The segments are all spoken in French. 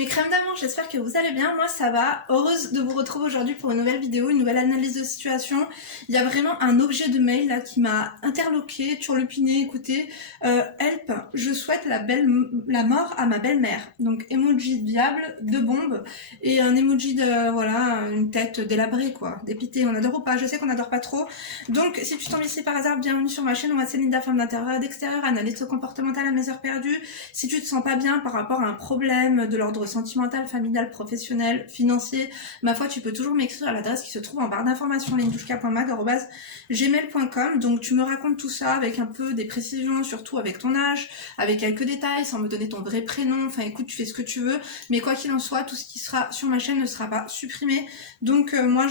Mes crèmes d'amour, j'espère que vous allez bien, moi ça va. Heureuse de vous retrouver aujourd'hui pour une nouvelle vidéo, une nouvelle analyse de situation. Il y a vraiment un objet de mail là qui m'a interloqué, turlupiné, écoutez. Help, je souhaite la mort à ma belle-mère. Donc emoji diable, deux bombes et un emoji de, voilà, une tête délabrée quoi, dépitée. On adore ou pas? Je sais qu'on adore pas trop. Donc si tu tombes ici par hasard, bienvenue sur ma chaîne, moi c'est Linda, femme d'intérieur et d'extérieur, analyse comportementale à mes heures perdues. Si tu te sens pas bien par rapport à un problème de l'ordre sentimental, familial, professionnel, financier, ma foi, tu peux toujours m'écrire à l'adresse qui se trouve en barre d'informations, lindouchka.mag@gmail.com. Donc tu me racontes tout ça avec un peu des précisions, surtout avec ton âge, avec quelques détails, sans me donner ton vrai prénom. Enfin écoute, tu fais ce que tu veux, mais quoi qu'il en soit, tout ce qui sera sur ma chaîne ne sera pas supprimé. Donc moi,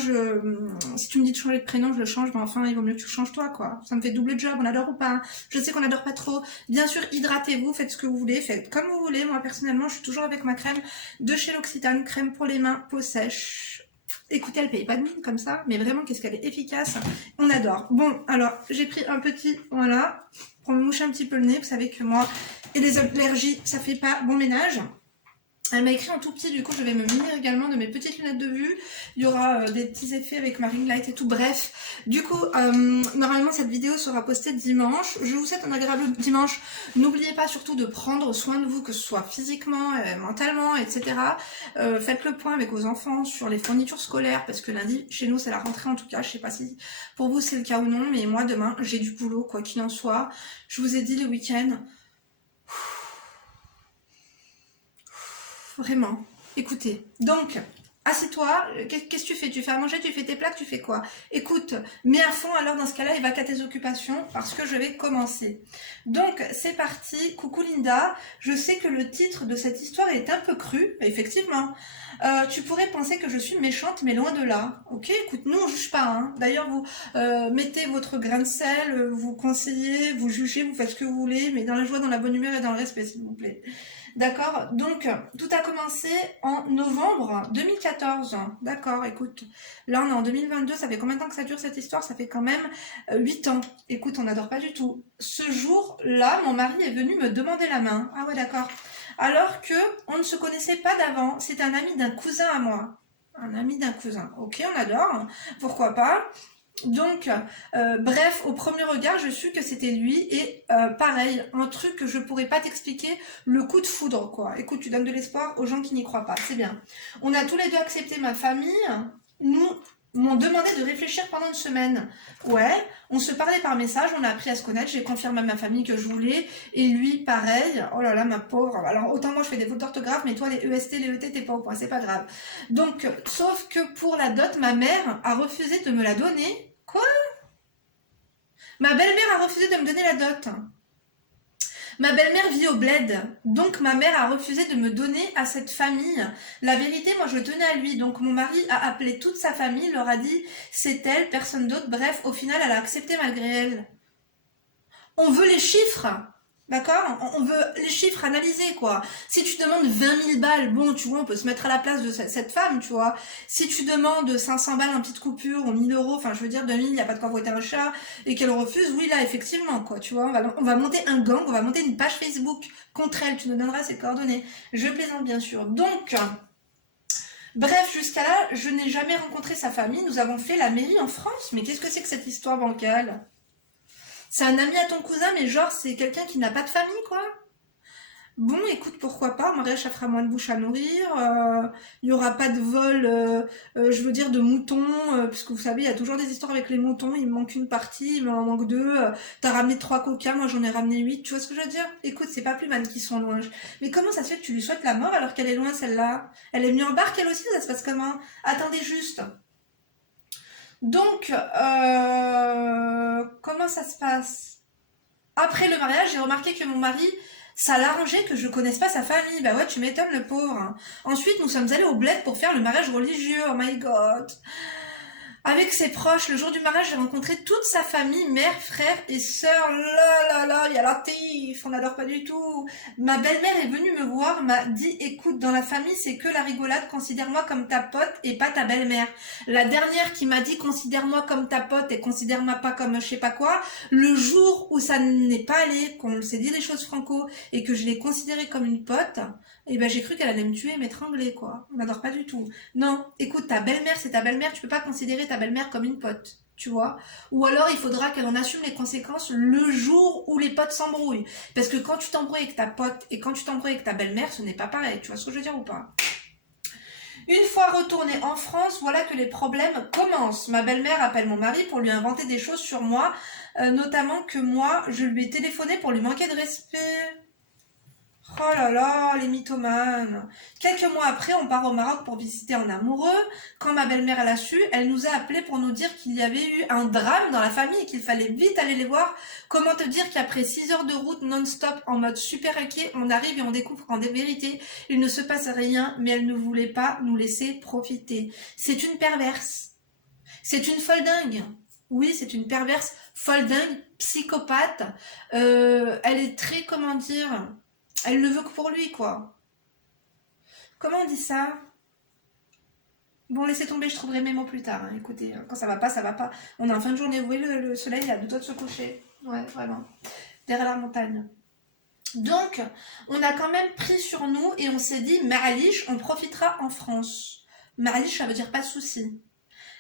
si tu me dis de changer de prénom, je le change, mais enfin, il vaut mieux que tu le changes toi, quoi. Ça me fait double job, on adore ou pas. Je sais qu'on adore pas trop. Bien sûr, hydratez-vous, faites ce que vous voulez, faites comme vous voulez. Moi, personnellement, je suis toujours avec ma crème de chez L'Occitane, crème pour les mains, peau sèche. Écoutez, elle paye pas de mine comme ça, mais vraiment, qu'est-ce qu'elle est efficace. On adore. Bon, alors, j'ai pris un petit, voilà, pour me moucher un petit peu le nez. Vous savez que moi, et les allergies, ça fait pas bon ménage. Elle m'a écrit en tout petit, du coup je vais me munir également de mes petites lunettes de vue. Il y aura des petits effets avec ma ring light et tout. Bref, du coup, normalement cette vidéo sera postée dimanche. Je vous souhaite un agréable dimanche. N'oubliez pas surtout de prendre soin de vous, que ce soit physiquement, mentalement, etc. Faites le point avec vos enfants sur les fournitures scolaires, parce que lundi, chez nous, c'est la rentrée en tout cas. Je sais pas si pour vous c'est le cas ou non, mais moi demain, j'ai du boulot, quoi qu'il en soit. Je vous ai dit le week-end. Vraiment. Écoutez, donc, assieds-toi, qu'est-ce que tu fais? Tu fais à manger, tu fais tes plats, tu fais quoi? Écoute, mets à fond, alors dans ce cas-là, et va qu'à tes occupations, parce que je vais commencer. Donc, c'est parti. Coucou Linda, je sais que le titre de cette histoire est un peu cru, effectivement. Tu pourrais penser que je suis méchante, mais loin de là. Ok, écoute, nous on juge pas, hein. D'ailleurs, vous mettez votre grain de sel, vous conseillez, vous jugez, vous faites ce que vous voulez, mais dans la joie, dans la bonne humeur et dans le respect, s'il vous plaît. D'accord, donc tout a commencé en novembre 2014. D'accord, écoute, là on est en 2022, ça fait combien de temps que ça dure cette histoire? Ça fait quand même 8 ans. Écoute, on n'adore pas du tout. Ce jour-là, mon mari est venu me demander la main. Ah ouais, d'accord. Alors que on ne se connaissait pas d'avant. C'est un ami d'un cousin à moi. Un ami d'un cousin. Ok, on adore. Pourquoi pas? Donc, bref, au premier regard, je su que c'était lui et pareil, un truc que je pourrais pas t'expliquer, le coup de foudre, quoi. Écoute, tu donnes de l'espoir aux gens qui n'y croient pas, c'est bien. On a tous les deux accepté ma famille, nous m'ont demandé de réfléchir pendant une semaine. Ouais, on se parlait par message, on a appris à se connaître, j'ai confirmé à ma famille que je voulais, et lui, pareil, oh là là, ma pauvre, alors autant moi je fais des fautes d'orthographe, mais toi les EST, les ET, t'es pas au point, c'est pas grave. Donc, sauf que pour la dot, ma mère a refusé de me la donner. Quoi? Ma belle-mère a refusé de me donner la dot. Ma belle-mère vit au bled, donc ma mère a refusé de me donner à cette famille. La vérité, moi je tenais à lui, donc mon mari a appelé toute sa famille, leur a dit c'est elle, personne d'autre, bref, au final elle a accepté malgré elle. On veut les chiffres, d'accord? On veut les chiffres analysés, quoi. Si tu demandes 20 000 balles, bon, tu vois, on peut se mettre à la place de cette femme, tu vois. Si tu demandes 500 balles en petite coupure, ou 1000 euros, enfin, je veux dire, 2000, il n'y a pas de quoi fouetter un chat, et qu'elle refuse, oui, là, effectivement, quoi, tu vois. On va monter un gang, on va monter une page Facebook contre elle, tu nous donneras ses coordonnées. Je plaisante, bien sûr. Donc, bref, jusqu'à là, je n'ai jamais rencontré sa famille, nous avons fait la mairie en France. Mais qu'est-ce que c'est que cette histoire bancale? C'est un ami à ton cousin, mais genre, c'est quelqu'un qui n'a pas de famille, quoi. Bon, écoute, pourquoi pas, en mariage, ça fera moins de bouche à nourrir, il y aura pas de vol, je veux dire, de moutons, puisque vous savez, il y a toujours des histoires avec les moutons, il me manque une partie, il m'en manque deux, t'as ramené 3 coca, moi j'en ai ramené 8, tu vois ce que je veux dire? Écoute, c'est pas plus mal qu'ils sont loin. Mais comment ça se fait que tu lui souhaites la mort alors qu'elle est loin, celle-là? Elle est venue en barque, elle aussi, ça se passe comment? Attendez juste. Donc, comment ça se passe? Après le mariage, j'ai remarqué que mon mari, ça l'arrangeait que je connaisse pas sa famille. Bah ouais, tu m'étonnes, le pauvre. Ensuite, nous sommes allés au bled pour faire le mariage religieux. Oh my god. Avec ses proches, le jour du mariage, j'ai rencontré toute sa famille, mère, frère et sœur. Là, là, là, il y a la tif, on n'adore pas du tout. Ma belle-mère est venue me voir, m'a dit, écoute, dans la famille, c'est que la rigolade, considère-moi comme ta pote et pas ta belle-mère. La dernière qui m'a dit, considère-moi comme ta pote et considère-moi pas comme je sais pas quoi, le jour où ça n'est pas allé, qu'on s'est dit les choses franco et que je l'ai considérée comme une pote, Et ben j'ai cru qu'elle allait me tuer, m'étrangler, quoi. On n'adore pas du tout. Non, écoute, ta belle-mère, c'est ta belle-mère, tu peux pas considérer ta belle-mère comme une pote, tu vois. Ou alors il faudra qu'elle en assume les conséquences le jour où les potes s'embrouillent. Parce que quand tu t'embrouilles avec ta pote et quand tu t'embrouilles avec ta belle-mère, ce n'est pas pareil, tu vois ce que je veux dire ou pas? Une fois retournée en France, voilà que les problèmes commencent. Ma belle-mère appelle mon mari pour lui inventer des choses sur moi, notamment que moi, je lui ai téléphoné pour lui manquer de respect. Oh là là, les mythomanes. Quelques mois après, on part au Maroc pour visiter un amoureux. Quand ma belle-mère l'a su, elle nous a appelés pour nous dire qu'il y avait eu un drame dans la famille et qu'il fallait vite aller les voir. Comment te dire qu'après 6 heures de route non-stop en mode super inquiet, on arrive et on découvre qu'en vérité, il ne se passe rien, mais elle ne voulait pas nous laisser profiter. C'est une perverse. C'est une folle dingue. Oui, c'est une perverse folle dingue, psychopathe. Elle est très, comment dire... Elle le veut que pour lui, quoi. Comment on dit ça? Bon, laissez tomber, je trouverai mes mots plus tard. Hein. Écoutez, quand ça va pas, ça va pas. On est en fin de journée, vous voyez, le soleil, il a 2 doigts de se coucher. Ouais, vraiment. Derrière la montagne. Donc, on a quand même pris sur nous et on s'est dit, Ma'alish, on profitera en France. Ma'alish, ça veut dire pas de souci.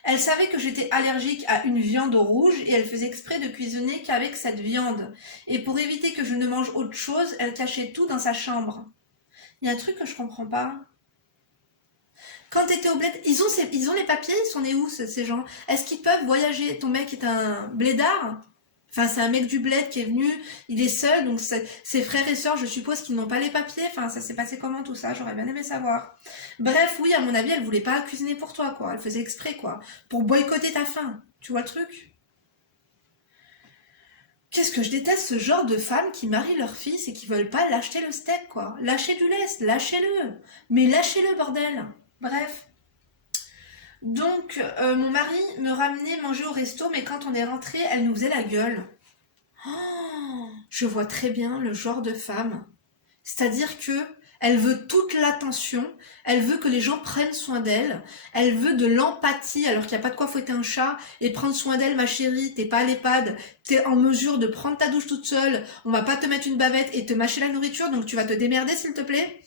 Elle savait que j'étais allergique à une viande rouge et elle faisait exprès de cuisiner qu'avec cette viande. Et pour éviter que je ne mange autre chose, elle cachait tout dans sa chambre. Il y a un truc que je comprends pas. Quand t'étais au bled, ils ont les papiers, ils sont nés où ces gens? Est-ce qu'ils peuvent voyager? Ton mec est un blédard? Enfin, c'est un mec du bled qui est venu, il est seul, donc ses frères et sœurs, je suppose qu'ils n'ont pas les papiers. Enfin, ça s'est passé comment tout ça? J'aurais bien aimé savoir. Bref, oui, à mon avis, elle voulait pas cuisiner pour toi, quoi. Elle faisait exprès, quoi. Pour boycotter ta faim. Tu vois le truc? Qu'est-ce que je déteste ce genre de femmes qui marient leur fils et qui veulent pas l'acheter le steak, quoi. Lâchez du lest, lâchez-le. Mais lâchez-le, bordel. Bref. Donc, mon mari me ramenait manger au resto, mais quand on est rentré, elle nous faisait la gueule. Oh, je vois très bien le genre de femme. C'est-à-dire que elle veut toute l'attention, elle veut que les gens prennent soin d'elle, elle veut de l'empathie alors qu'il n'y a pas de quoi fouetter un chat et prendre soin d'elle, ma chérie, t'es pas à l'EHPAD, t'es en mesure de prendre ta douche toute seule, on va pas te mettre une bavette et te mâcher la nourriture, donc tu vas te démerder s'il te plaît.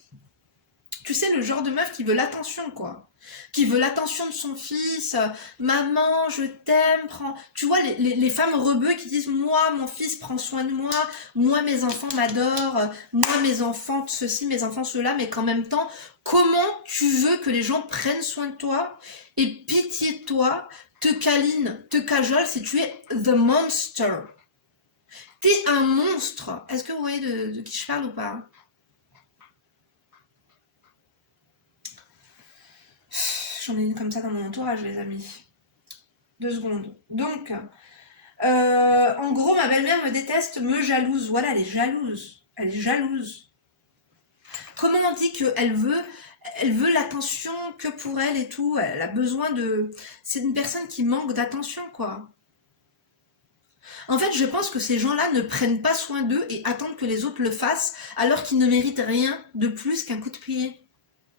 Tu sais, le genre de meuf qui veut l'attention, quoi. Qui veut l'attention de son fils. Maman, je t'aime, prends... Tu vois, les femmes rebeux qui disent, moi, mon fils prend soin de moi, mes enfants m'adorent, moi, mes enfants ceci, mes enfants cela, mais qu'en même temps, comment tu veux que les gens prennent soin de toi et pitié de toi, te câlinent, te cajolent si tu es the monster. T'es un monstre. Est-ce que vous voyez de qui je parle ou pas? J'en ai une comme ça dans mon entourage, les amis. 2 secondes. Donc, en gros, ma belle-mère me déteste, me jalouse. Voilà, elle est jalouse. Elle est jalouse. Comment on dit qu'elle veut l'attention que pour elle et tout. Elle a besoin de... C'est une personne qui manque d'attention, quoi. En fait, je pense que ces gens-là ne prennent pas soin d'eux et attendent que les autres le fassent alors qu'ils ne méritent rien de plus qu'un coup de pied.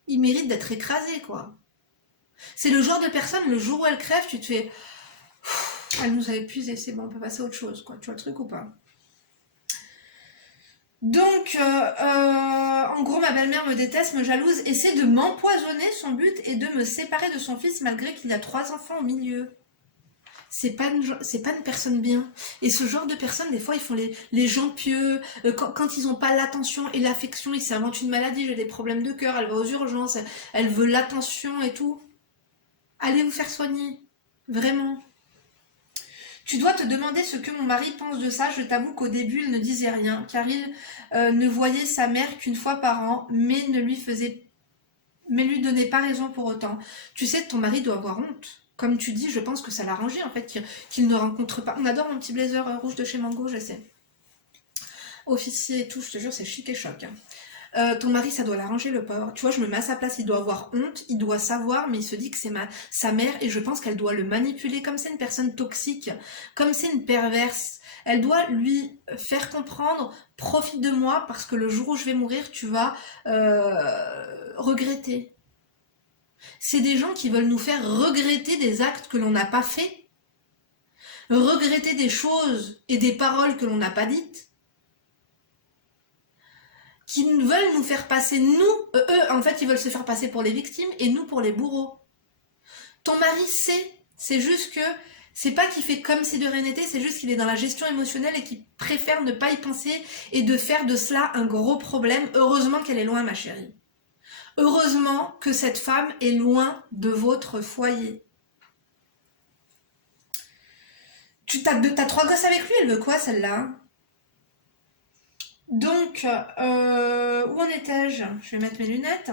Ils méritent d'être écrasés, quoi. C'est le genre de personne, le jour où elle crève, tu te fais... Elle nous a épuisés, c'est bon, on peut passer à autre chose, quoi. Tu vois le truc ou pas? Donc, en gros, ma belle-mère me déteste, me jalouse, essaie de m'empoisonner. Son but est de me séparer de son fils malgré qu'il y a 3 enfants au milieu. C'est pas une personne bien. Et ce genre de personnes, des fois, ils font les gens pieux. Quand ils n'ont pas l'attention et l'affection, ils s'inventent une maladie. J'ai des problèmes de cœur, elle va aux urgences, elle veut l'attention et tout. Allez vous faire soigner. Vraiment. Tu dois te demander ce que mon mari pense de ça. Je t'avoue qu'au début, il ne disait rien, car il ne voyait sa mère qu'une fois par an, mais lui donnait pas raison pour autant. Tu sais, ton mari doit avoir honte. Comme tu dis, je pense que ça l'a arrangé, en fait, qu'il ne rencontre pas... On adore mon petit blazer rouge de chez Mango, je sais. Officier et tout, je te jure, c'est chic et choc. Ton mari, ça doit l'arranger, le pauvre. Tu vois, je me mets à sa place, il doit avoir honte, il doit savoir, mais il se dit que c'est sa mère et je pense qu'elle doit le manipuler. Comme c'est une personne toxique, comme c'est une perverse, elle doit lui faire comprendre, profite de moi parce que le jour où je vais mourir, tu vas regretter. C'est des gens qui veulent nous faire regretter des actes que l'on n'a pas faits, regretter des choses et des paroles que l'on n'a pas dites, qui veulent nous faire passer, eux, en fait, ils veulent se faire passer pour les victimes et nous pour les bourreaux. Ton mari sait, c'est juste que, c'est pas qu'il fait comme si de rien n'était, c'est juste qu'il est dans la gestion émotionnelle et qu'il préfère ne pas y penser et de faire de cela un gros problème. Heureusement qu'elle est loin, ma chérie. Heureusement que cette femme est loin de votre foyer. T'as 3 gosses avec lui, elle veut quoi celle-là? Donc, où en étais-je? Je vais mettre mes lunettes.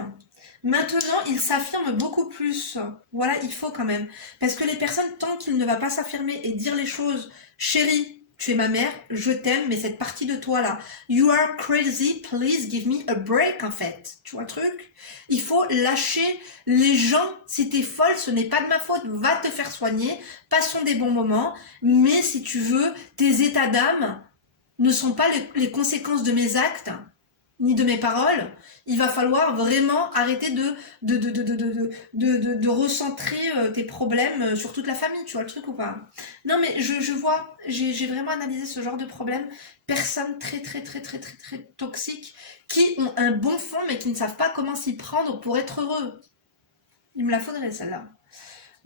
Maintenant, il s'affirme beaucoup plus. Voilà, il faut quand même. Parce que les personnes, tant qu'il ne va pas s'affirmer et dire les choses, chérie, tu es ma mère, je t'aime, mais cette partie de toi là, you are crazy, please give me a break en fait. Tu vois le truc? Il faut lâcher les gens. Si t'es folle, ce n'est pas de ma faute. Va te faire soigner, passons des bons moments. Mais si tu veux, tes états d'âme ne sont pas les conséquences de mes actes, ni de mes paroles. Il va falloir vraiment arrêter de recentrer tes problèmes sur toute la famille, tu vois le truc ou pas? Non mais je vois, j'ai vraiment analysé ce genre de problème. Personnes très toxiques qui ont un bon fond mais qui ne savent pas comment s'y prendre pour être heureux. Il me la faudrait celle-là.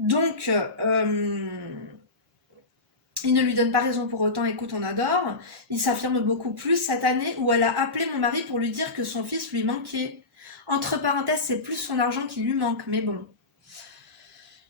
Donc, il ne lui donne pas raison pour autant, écoute, on adore. Il s'affirme beaucoup plus cette année où elle a appelé mon mari pour lui dire que son fils lui manquait. Entre parenthèses, c'est plus son argent qui lui manque, mais bon.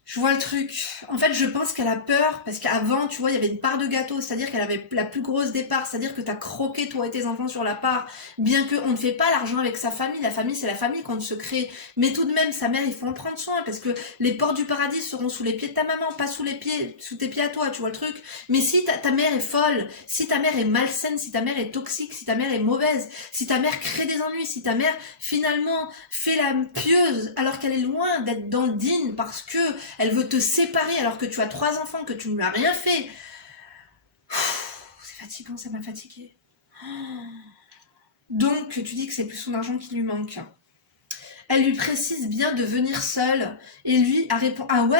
Je vois le truc. En fait, je pense qu'elle a peur, parce qu'avant, tu vois, il y avait une part de gâteau, c'est-à-dire qu'elle avait la plus grosse des parts, c'est-à-dire que t'as croqué, toi et tes enfants, sur la part, bien qu'on ne fait pas l'argent avec sa famille. La famille, c'est la famille qu'on se crée. Mais tout de même, sa mère, il faut en prendre soin, parce que les portes du paradis seront sous les pieds de ta maman, pas sous tes pieds à toi, tu vois le truc. Mais si ta mère est folle, si ta mère est malsaine, si ta mère est toxique, si ta mère est mauvaise, si ta mère crée des ennuis, si ta mère, finalement, fait la pieuse, alors qu'elle est loin d'être dans le digne, parce que elle veut te séparer alors que tu as 3 enfants, que tu ne lui as rien fait. C'est fatigant, ça m'a fatiguée. Donc, tu dis que c'est plus son argent qui lui manque. Elle lui précise bien de venir seule. Et lui a répondu, ah ouais,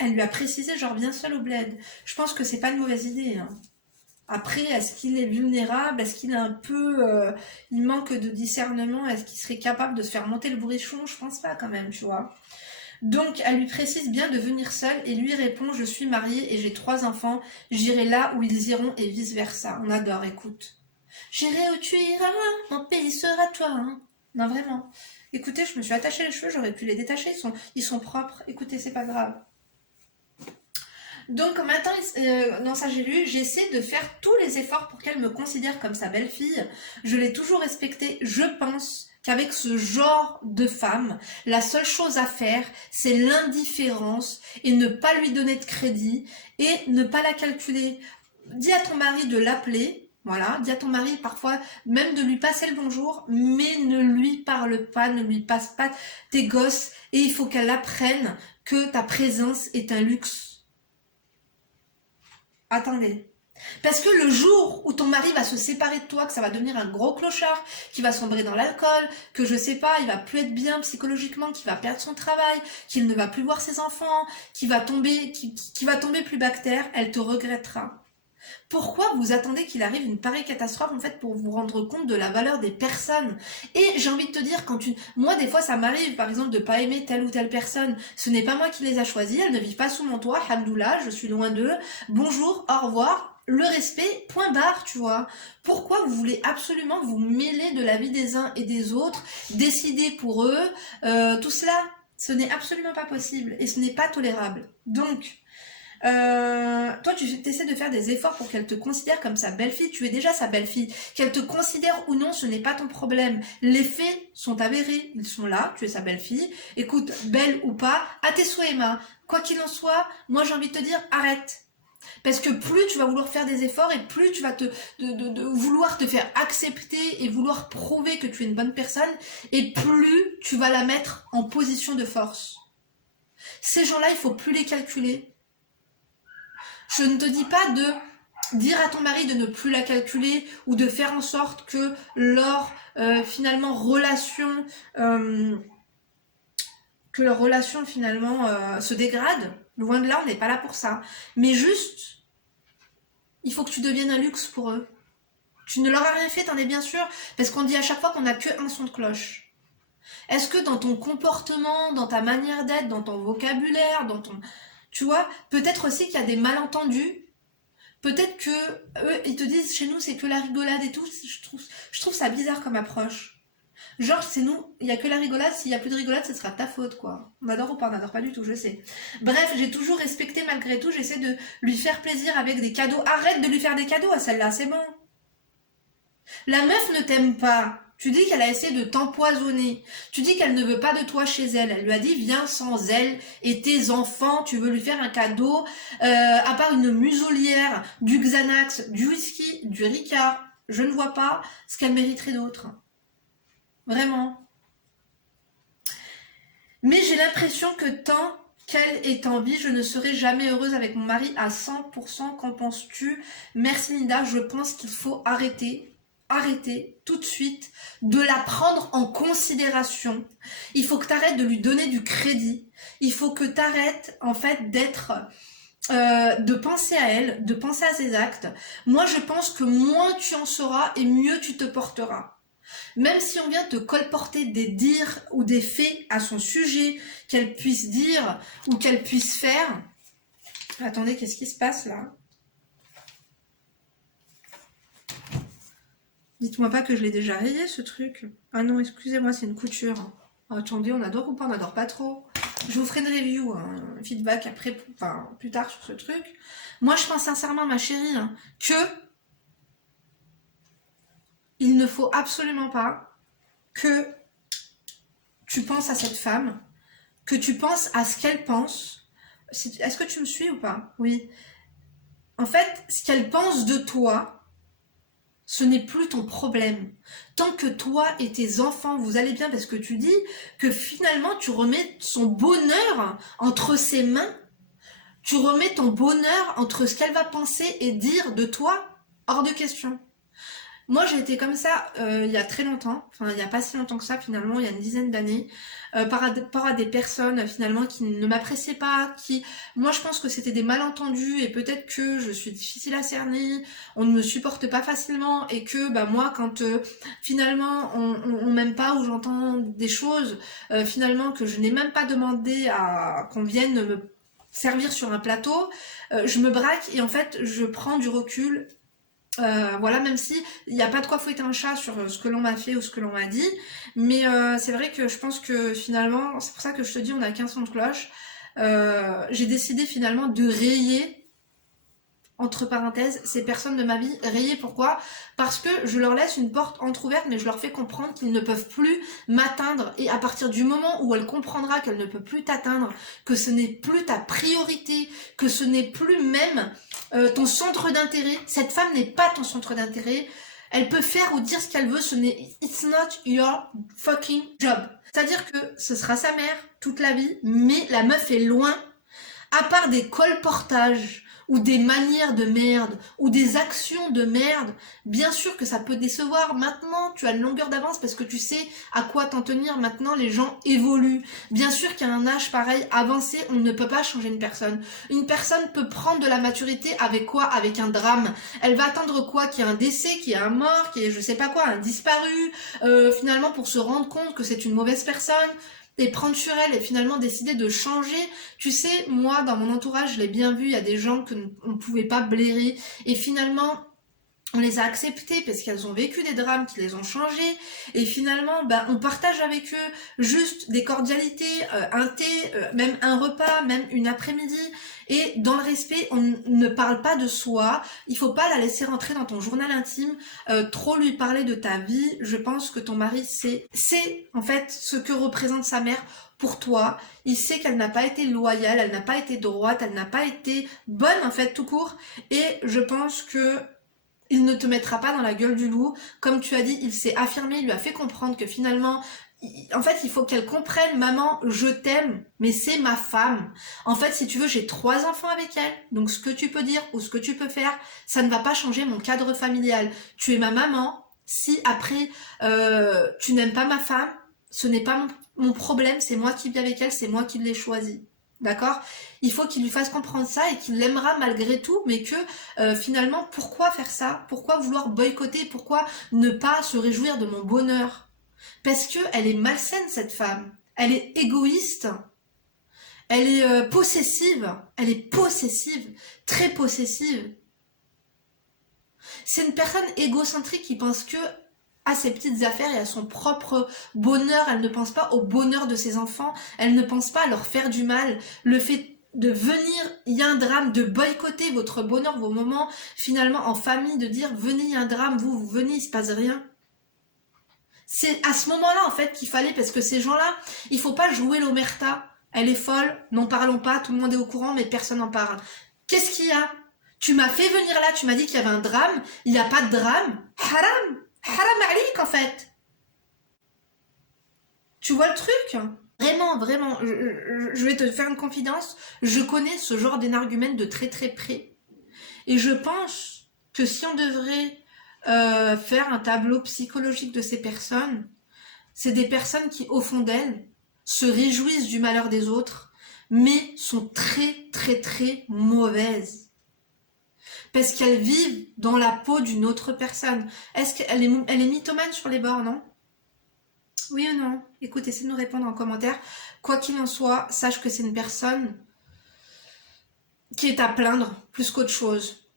elle lui a précisé genre viens seule au bled. Je pense que c'est pas une mauvaise idée. Hein. Après, est-ce qu'il est vulnérable? Est-ce qu'il est un peu... il manque de discernement? Est-ce qu'il serait capable de se faire monter le bourrichon? Je pense pas quand même, tu vois. Donc, elle lui précise bien de venir seule et lui répond « Je suis mariée et j'ai 3 enfants, j'irai là où ils iront et vice-versa. » On adore, écoute. « J'irai où tu iras, mon pays sera toi. Hein. » Non, vraiment. Écoutez, je me suis attaché les cheveux, j'aurais pu les détacher, ils sont propres. Écoutez, c'est pas grave. Donc maintenant, dans ça j'ai lu, j'essaie de faire tous les efforts pour qu'elle me considère comme sa belle-fille. Je l'ai toujours respectée, je pense qu'avec ce genre de femme, la seule chose à faire, c'est l'indifférence et ne pas lui donner de crédit et ne pas la calculer. Dis à ton mari de l'appeler, voilà, dis à ton mari parfois même de lui passer le bonjour, mais ne lui parle pas, ne lui passe pas tes gosses et il faut qu'elle apprenne que ta présence est un luxe. Attendez. Parce que le jour où ton mari va se séparer de toi, que ça va devenir un gros clochard, qui va sombrer dans l'alcool, que je sais pas, il va plus être bien psychologiquement, qu'il va perdre son travail, qu'il ne va plus voir ses enfants, qu'il va tomber, qui va tomber plus bactère, elle te regrettera. Pourquoi vous attendez qu'il arrive une pareille catastrophe en fait pour vous rendre compte de la valeur des personnes? Et j'ai envie de te dire, moi des fois ça m'arrive par exemple de pas aimer telle ou telle personne, ce n'est pas moi qui les a choisis, elles ne vivent pas sous mon toit, hamdoullah, je suis loin d'eux, bonjour, au revoir, le respect, point barre, tu vois. Pourquoi vous voulez absolument vous mêler de la vie des uns et des autres, décider pour eux, tout cela, ce n'est absolument pas possible et ce n'est pas tolérable. Donc, toi tu essaies de faire des efforts pour qu'elle te considère comme sa belle-fille, tu es déjà sa belle-fille, qu'elle te considère ou non ce n'est pas ton problème, les faits sont avérés, ils sont là, tu es sa belle-fille, écoute, belle ou pas, à tes souhaits Emma, quoi qu'il en soit, moi j'ai envie de te dire arrête, parce que plus tu vas vouloir faire des efforts et plus tu vas vouloir te faire accepter et vouloir prouver que tu es une bonne personne et plus tu vas la mettre en position de force. Ces gens-là, il faut plus les calculer. Je ne te dis pas de dire à ton mari de ne plus la calculer ou de faire en sorte que leur finalement relation se dégrade. Loin de là, on n'est pas là pour ça. Mais juste, il faut que tu deviennes un luxe pour eux. Tu ne leur as rien fait, t'en es bien sûr? Parce qu'on dit à chaque fois qu'on n'a qu'un son de cloche. Est-ce que dans ton comportement, dans ta manière d'être, dans ton vocabulaire, dans ton... Tu vois, peut-être aussi qu'il y a des malentendus. Peut-être que eux, ils te disent chez nous c'est que la rigolade et tout. Je trouve ça bizarre comme approche. Genre c'est nous, il y a que la rigolade. S'il y a plus de rigolade, ce sera ta faute quoi. On adore ou pas, on n'adore pas du tout, je sais. Bref, j'ai toujours respecté malgré tout. J'essaie de lui faire plaisir avec des cadeaux. Arrête de lui faire des cadeaux à celle-là, c'est bon. La meuf ne t'aime pas. Tu dis qu'elle a essayé de t'empoisonner. Tu dis qu'elle ne veut pas de toi chez elle. Elle lui a dit viens sans elle et tes enfants. Tu veux lui faire un cadeau. À part une muselière, du Xanax, du whisky, du Ricard. Je ne vois pas ce qu'elle mériterait d'autre. Vraiment. Mais j'ai l'impression que tant qu'elle est en vie, je ne serai jamais heureuse avec mon mari à 100%. Qu'en penses-tu? Merci Linda, je pense qu'il faut arrêter tout de suite de la prendre en considération. Il faut que tu arrêtes de lui donner du crédit. Il faut que tu arrêtes en fait d'être... de penser à elle, de penser à ses actes. Moi je pense que moins tu en sauras et mieux tu te porteras. Même si on vient te colporter des dires ou des faits à son sujet, qu'elle puisse dire ou qu'elle puisse faire. Attendez, qu'est-ce qui se passe là? Dites-moi pas que je l'ai déjà rayé ce truc. Ah non, excusez-moi, c'est une couture. Oh, attendez, on adore ou pas? On adore pas trop. Je vous ferai une review, un feedback après, enfin plus tard sur ce truc. Moi, je pense sincèrement, ma chérie, que il ne faut absolument pas que tu penses à cette femme, que tu penses à ce qu'elle pense. Est-ce que tu me suis ou pas? Oui. En fait, ce qu'elle pense de toi, ce n'est plus ton problème. Tant que toi et tes enfants, vous allez bien, parce que tu dis que finalement, tu remets son bonheur entre ses mains, tu remets ton bonheur entre ce qu'elle va penser et dire de toi, hors de question. Moi, j'ai été comme ça il y a très longtemps, enfin il n'y a pas si longtemps que ça finalement, il y a une dizaine d'années, par rapport à des personnes finalement qui ne m'appréciaient pas, qui, moi je pense que c'était des malentendus et peut-être que je suis difficile à cerner, on ne me supporte pas facilement et que bah moi quand finalement on m'aime pas ou j'entends des choses finalement que je n'ai même pas demandé à qu'on vienne me servir sur un plateau, je me braque et en fait je prends du recul. Voilà, même si il n'y a pas de quoi fouetter un chat sur ce que l'on m'a fait ou ce que l'on m'a dit, mais c'est vrai que je pense que finalement, c'est pour ça que je te dis on a 15 sons de cloche, j'ai décidé finalement de rayer, entre parenthèses, ces personnes de ma vie. Rayer pourquoi? Parce que je leur laisse une porte entrouverte, mais je leur fais comprendre qu'ils ne peuvent plus m'atteindre, et à partir du moment où elle comprendra qu'elle ne peut plus t'atteindre, que ce n'est plus ta priorité, que ce n'est plus même ton centre d'intérêt, cette femme n'est pas ton centre d'intérêt, elle peut faire ou dire ce qu'elle veut, it's not your fucking job. C'est-à-dire que ce sera sa mère toute la vie, mais la meuf est loin, à part des colportages ou des manières de merde, ou des actions de merde, bien sûr que ça peut décevoir. Maintenant, tu as une longueur d'avance parce que tu sais à quoi t'en tenir. Maintenant, les gens évoluent. Bien sûr qu'à un âge pareil, avancé, on ne peut pas changer une personne. Une personne peut prendre de la maturité avec quoi? Avec un drame. Elle va attendre quoi? Qu'il y ait un décès, qu'il y ait un mort, qu'il y ait je sais pas quoi, un disparu, finalement pour se rendre compte que c'est une mauvaise personne. Et prendre sur elle et finalement décider de changer. Tu sais, moi, dans mon entourage, je l'ai bien vu, il y a des gens qu'on ne pouvait pas blairer. Et finalement, on les a acceptés parce qu'elles ont vécu des drames qui les ont changés. Et finalement, bah, on partage avec eux juste des cordialités, un thé, même un repas, même une après-midi. Et dans le respect, on ne parle pas de soi. Il faut pas la laisser rentrer dans ton journal intime, trop lui parler de ta vie. Je pense que ton mari sait en fait ce que représente sa mère pour toi. Il sait qu'elle n'a pas été loyale, elle n'a pas été droite, elle n'a pas été bonne en fait tout court. Et je pense que il ne te mettra pas dans la gueule du loup. Comme tu as dit, il s'est affirmé, il lui a fait comprendre que finalement, en fait, il faut qu'elle comprenne, maman, je t'aime, mais c'est ma femme. En fait, si tu veux, j'ai 3 enfants avec elle. Donc, ce que tu peux dire ou ce que tu peux faire, ça ne va pas changer mon cadre familial. Tu es ma maman. Si après, tu n'aimes pas ma femme, ce n'est pas mon problème. C'est moi qui vis avec elle, c'est moi qui l'ai choisie. D'accord? Il faut qu'il lui fasse comprendre ça et qu'il l'aimera malgré tout, mais que finalement, pourquoi faire ça? Pourquoi vouloir boycotter? Pourquoi ne pas se réjouir de mon bonheur? Parce que elle est malsaine, cette femme. Elle est égoïste. Elle est possessive. Elle est possessive. Très possessive. C'est une personne égocentrique qui pense que à ses petites affaires et à son propre bonheur. Elle ne pense pas au bonheur de ses enfants. Elle ne pense pas à leur faire du mal. Le fait de venir, il y a un drame, de boycotter votre bonheur, vos moments finalement en famille, de dire venez, il y a un drame, vous venez, il se passe rien. C'est à ce moment-là en fait qu'il fallait, parce que ces gens-là, il faut pas jouer l'omerta. Elle est folle, n'en parlons pas, tout le monde est au courant, mais personne n'en parle. Qu'est-ce qu'il y a? Tu m'as fait venir là, tu m'as dit qu'il y avait un drame, il n'y a pas de drame. Haram, haram alik en fait. Tu vois le truc? Vraiment, vraiment, je vais te faire une confidence, je connais ce genre d'énergumène de très très près. Et je pense que si on devrait faire un tableau psychologique de ces personnes, c'est des personnes qui, au fond d'elles, se réjouissent du malheur des autres, mais sont très très très mauvaises. Parce qu'elles vivent dans la peau d'une autre personne. Est-ce qu'elle est, elle est mythomane sur les bords, non? Oui ou non? Écoute, essaie de nous répondre en commentaire. Quoi qu'il en soit, sache que c'est une personne qui est à plaindre plus qu'autre chose.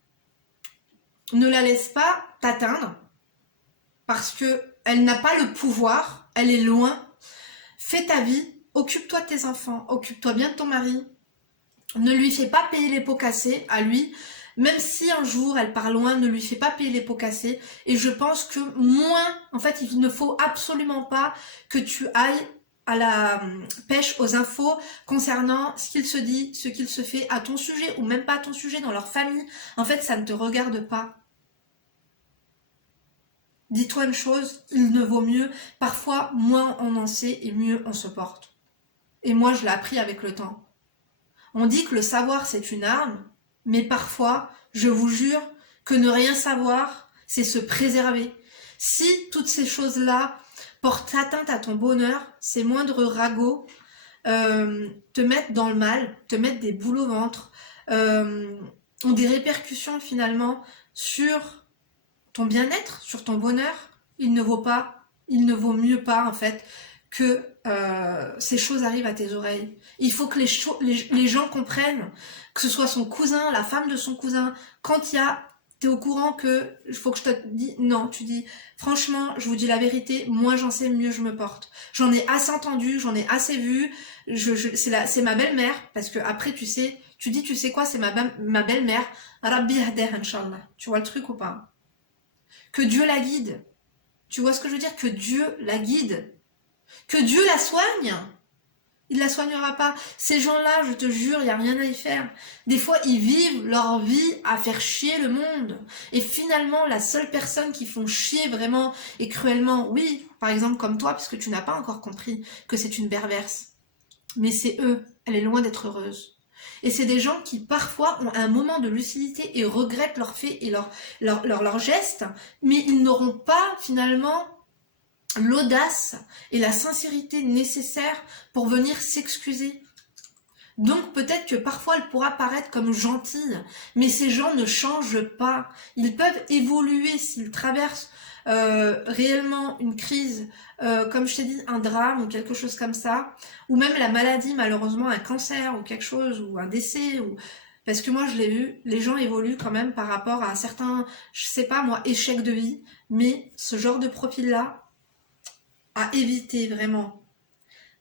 Ne la laisse pas t'atteindre parce que elle n'a pas le pouvoir, elle est loin. Fais ta vie, occupe-toi de tes enfants, occupe-toi bien de ton mari. Ne lui fais pas payer les pots cassés à lui. Même si un jour elle part loin, ne lui fais pas payer les pots cassés. Et je pense que moins, en fait, il ne faut absolument pas que tu ailles à la pêche aux infos concernant ce qu'il se dit, ce qu'il se fait à ton sujet, ou même pas à ton sujet, dans leur famille. En fait, ça ne te regarde pas. Dis-toi une chose, il ne vaut mieux, parfois moins on en sait et mieux on se porte. Et moi je l'ai appris avec le temps. On dit que le savoir c'est une arme, mais parfois, je vous jure que ne rien savoir, c'est se préserver. Si toutes ces choses-là portent atteinte à ton bonheur, ces moindres ragots te mettent dans le mal, te mettent des boules au ventre, ont des répercussions finalement sur ton bien-être, sur ton bonheur, il ne vaut mieux pas en fait que ces choses arrivent à tes oreilles. Il faut que les gens comprennent, que ce soit son cousin, la femme de son cousin, quand il y a, t'es au courant que, il faut que je te dise, non, tu dis, franchement, je vous dis la vérité, moins j'en sais, mieux je me porte. J'en ai assez entendu, j'en ai assez vu, c'est ma belle-mère, parce que après tu sais, tu dis, tu sais quoi, c'est ma belle-mère, Rabbi Hader, Inch'Allah. Tu vois le truc ou pas? Que Dieu la guide. Tu vois ce que je veux dire? Que Dieu la guide. Que Dieu la soigne. Il la soignera pas. Ces gens-là, je te jure, il n'y a rien à y faire. Des fois, ils vivent leur vie à faire chier le monde. Et finalement, la seule personne qui font chier vraiment et cruellement, oui, par exemple comme toi, parce que tu n'as pas encore compris que c'est une perverse. Mais c'est eux. Elle est loin d'être heureuse. Et c'est des gens qui parfois ont un moment de lucidité et regrettent leurs faits et leurs gestes, mais ils n'auront pas finalement l'audace et la sincérité nécessaires pour venir s'excuser. Donc peut-être que parfois elle pourra paraître comme gentille, mais ces gens ne changent pas. Ils peuvent évoluer s'ils traversent réellement une crise, comme je t'ai dit, un drame ou quelque chose comme ça, ou même la maladie, malheureusement, un cancer ou quelque chose, ou un décès, ou parce que moi je l'ai vu, les gens évoluent quand même par rapport à certains, je sais pas moi, échecs de vie, mais ce genre de profil-là, à éviter vraiment.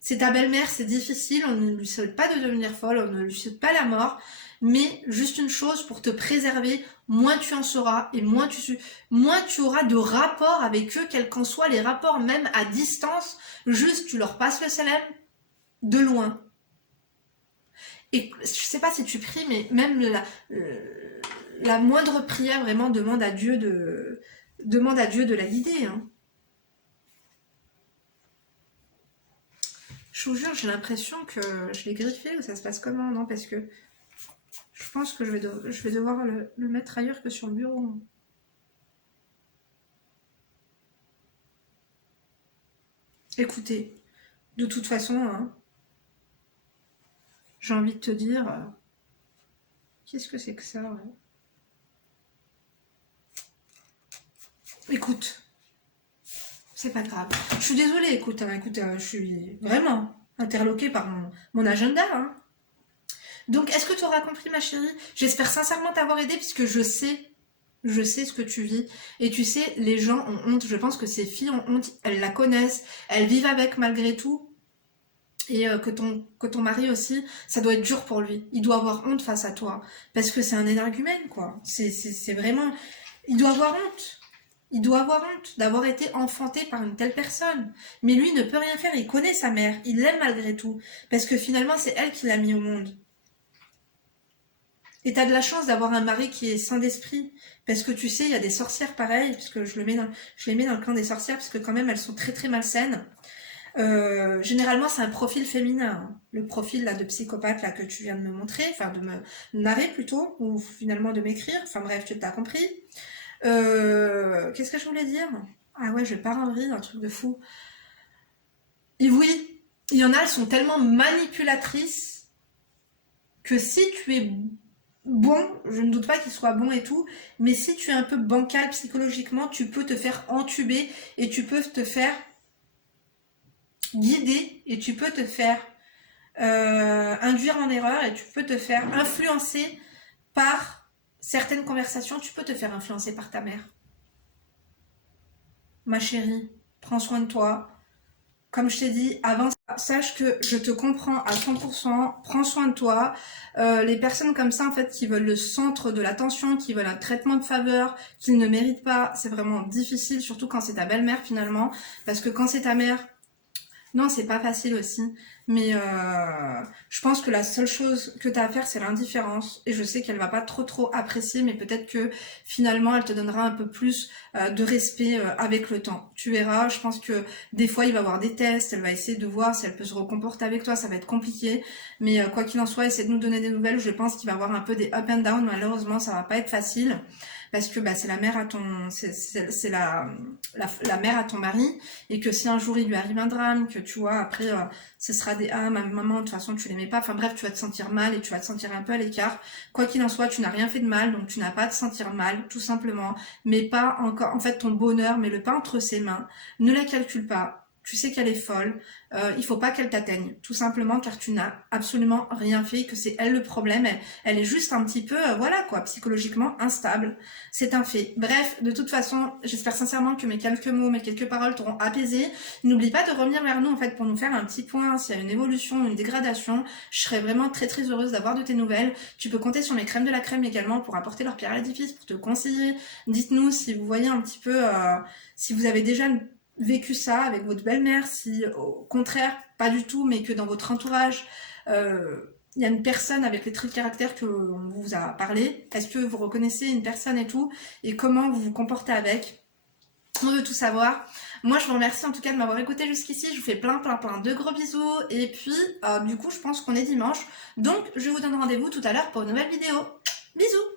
C'est ta belle-mère, c'est difficile, on ne lui souhaite pas de devenir folle, on ne lui souhaite pas la mort, mais juste une chose, pour te préserver, moins tu en sauras et moins tu auras de rapports avec eux, quels qu'en soient les rapports, même à distance, juste tu leur passes le salam de loin. Et je sais pas si tu pries, mais même la moindre prière vraiment demande à Dieu de la guider. Hein. Je vous jure, j'ai l'impression que je l'ai griffé ou ça se passe comment, non? Parce que je pense que je vais devoir le mettre ailleurs que sur le bureau. Écoutez, de toute façon, hein, j'ai envie de te dire, qu'est-ce que c'est que ça, ouais. Écoute, c'est pas grave. Je suis désolée, écoute, hein, écoute, je suis vraiment interloquée par mon agenda, hein. Donc, est-ce que tu auras compris, ma chérie? J'espère sincèrement t'avoir aidé, puisque je sais ce que tu vis. Et tu sais, les gens ont honte. Je pense que ces filles ont honte. Elles la connaissent. Elles vivent avec malgré tout. Et que ton mari aussi, ça doit être dur pour lui. Il doit avoir honte face à toi. Parce que c'est un énergumène, quoi. C'est vraiment... Il doit avoir honte. Il doit avoir honte d'avoir été enfanté par une telle personne. Mais lui, il ne peut rien faire. Il connaît sa mère. Il l'aime malgré tout. Parce que finalement, c'est elle qui l'a mis au monde. Et t'as de la chance d'avoir un mari qui est sain d'esprit. Parce que tu sais, il y a des sorcières pareilles, puisque je les mets dans le clan des sorcières, parce que quand même, elles sont très très malsaines. Généralement, c'est un profil féminin. Hein. Le profil là de psychopathe là que tu viens de me montrer, enfin de me narrer plutôt, ou finalement de m'écrire. Enfin bref, tu t'as compris. Qu'est-ce que je voulais dire? Ah ouais, je pars en vrille, un truc de fou. Et oui, il y en a, elles sont tellement manipulatrices que si tu es bon, je ne doute pas qu'il soit bon et tout, mais si tu es un peu bancal psychologiquement, tu peux te faire entuber et tu peux te faire guider et tu peux te faire induire en erreur et tu peux te faire influencer par certaines conversations, tu peux te faire influencer par ta mère. Ma chérie, prends soin de toi. Comme je t'ai dit, avance, sache que je te comprends à 100%, prends soin de toi. Les personnes comme ça, en fait, qui veulent le centre de l'attention, qui veulent un traitement de faveur, qu'ils ne méritent pas, c'est vraiment difficile, surtout quand c'est ta belle-mère finalement. Parce que quand c'est ta mère, non, c'est pas facile aussi. Mais je pense que la seule chose que tu as à faire, c'est l'indifférence. Et je sais qu'elle va pas trop apprécier, mais peut-être que finalement, elle te donnera un peu plus de respect avec le temps. Tu verras, je pense que des fois, il va y avoir des tests, elle va essayer de voir si elle peut se recomporter avec toi, ça va être compliqué. Mais quoi qu'il en soit, essaie de nous donner des nouvelles. Je pense qu'il va y avoir un peu des up and down. Malheureusement, ça va pas être facile. Parce que bah, c'est la mère à ton, c'est la mère à ton mari, et que si un jour il lui arrive un drame, que tu vois après ce sera des ah ma maman de toute façon tu l'aimais pas, enfin bref tu vas te sentir mal et tu vas te sentir un peu à l'écart. Quoi qu'il en soit, tu n'as rien fait de mal, donc tu n'as pas à te sentir mal tout simplement, mais pas encore en fait ton bonheur, mets-le pas entre ses mains, ne la calcule pas. Tu sais qu'elle est folle, il faut pas qu'elle t'atteigne, tout simplement car tu n'as absolument rien fait, que c'est elle le problème, elle est juste un petit peu, voilà quoi, psychologiquement instable, c'est un fait. Bref, de toute façon, j'espère sincèrement que mes quelques mots, mes quelques paroles t'auront apaisé. N'oublie pas de revenir vers nous en fait pour nous faire un petit point, s'il y a une évolution, une dégradation, je serais vraiment très heureuse d'avoir de tes nouvelles. Tu peux compter sur mes crèmes de la crème également pour apporter leur pierre à l'édifice, pour te conseiller. Dites-nous si vous voyez un petit peu, si vous avez déjà vécu ça avec votre belle-mère, si au contraire pas du tout, mais que dans votre entourage il y a une personne avec les traits de caractère que on vous a parlé, est-ce que vous reconnaissez une personne et tout, et comment vous vous comportez avec? On veut tout savoir. Moi je vous remercie en tout cas de m'avoir écouté jusqu'ici, je vous fais plein de gros bisous, et puis du coup je pense qu'on est dimanche, donc je vous donne rendez-vous tout à l'heure pour une nouvelle vidéo. Bisous.